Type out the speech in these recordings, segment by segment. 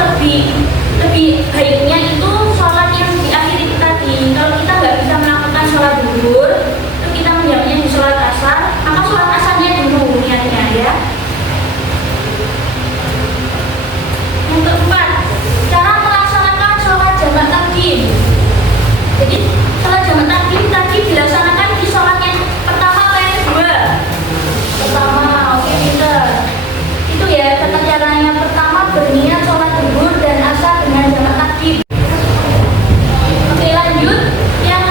lebih lebih baiknya itu sholat yang diakhiri tadi. Kalau kita nggak bisa melakukan sholat duhur, itu kita menjawabnya di sholat asar, maka sholat asarnya dulu niatnya ya. Yang keempat, cara melaksanakan sholat jamak takdim. Jadi sholat jamak takdim tadi dilaksanakan di sholat yang pertama atau yang kedua? Pertama, oke pinter. Itu ya tata caranya. Pertama berniat sholat duhur dan asar dengan jamak takdim. Oke lanjut, yang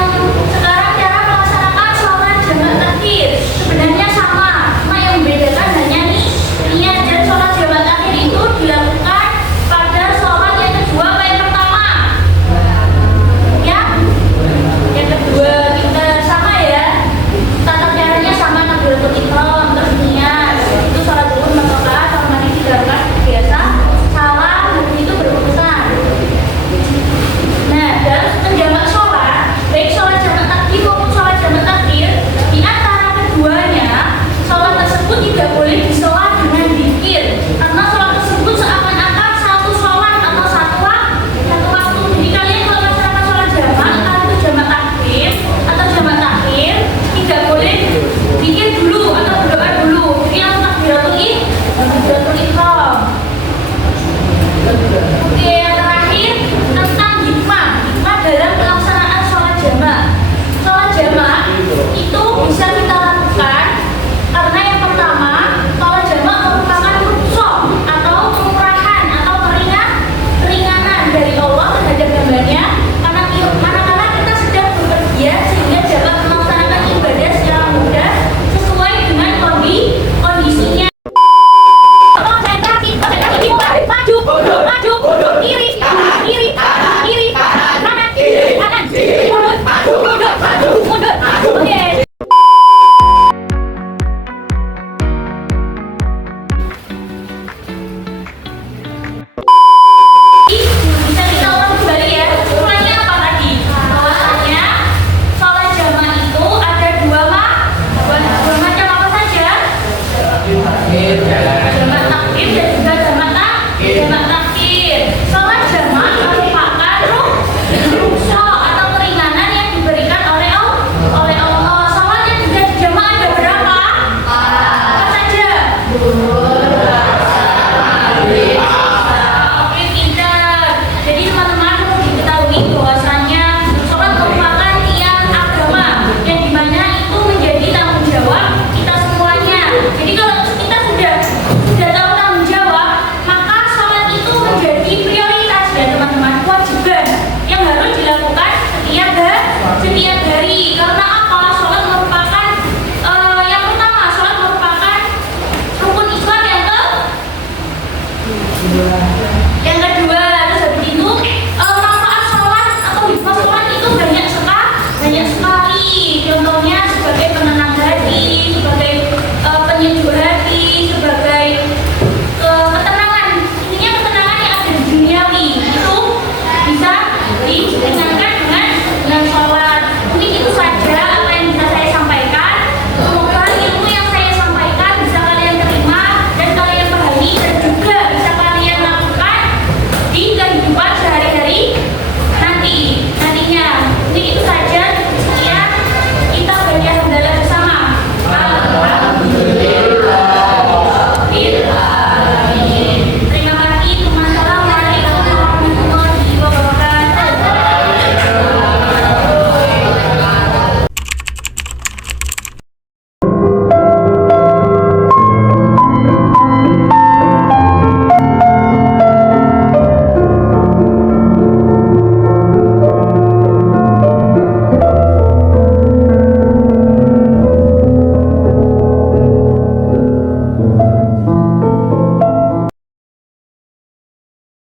sekarang cara melaksanakan sholat jamak takdim sebenarnya sama, cuma yang membedakan hanya nih niat dan sholat jamak takdim itu dilakukan pada sholat yang kedua atau yang pertama? Ya, yang kedua. Kita sama ya, tata caranya sama, takbiratul ihram, terus niat, itu sholat duhur maka sama mandi dilakukan biasa, salam itu berurusan. Nah, dalam menjamak sholat, baik sholat jamak takdim maupun sholat jamak takhir, di antara keduanya sholat tersebut tidak boleh disolat dengan zikir, karena sholat tersebut seakan-akan satu sholat atau satu waktu. Jadi kalian kalau melaksanakan sholat jamak, entah itu jamak takdim atau jamak takhir, tidak boleh zikir dulu atau berdoa dulu. Jadi langsung takbiratul ihram. Oke, yang terakhir tentang hikmah dalam pelaksanaan sholat jamak. Sholat jamak itu bisa kita lakukan karena yang pertama, sholat jamak merupakan rukhsah atau kemurahan atau keringanan dari Allah terhadap hambanya, manakala kita sedang bepergian sehingga dapat melaksanakan ibadah secara mudah sesuai dengan kondisinya. Kiri, kanan, mundur. Oke. Bisa kita ulang kembali ya. Mulainya apa tadi? Bahwasanya sholat jamak itu ada dua macam apa saja? Jamak takdim dan juga jamak takhir. Sholat jamak merupakan rukhsah atau keringanan yang diberikan oleh Allah. Sholat yang juga jamak ada berapa? Apa saja? Oke, pintar. Jadi teman-teman perlu diketahui bahwasanya sholat merupakan tiang agama yang dimana itu menjadi tanggung jawab kita semuanya. Jadi kalau kita sudah tahu tanggung jawab, maka sholat itu menjadi prioritas ya teman-teman, kewajiban yang harus dilakukan setiap hari. Karena apa? Sholat merupakan yang pertama, sholat merupakan rukun Islam yang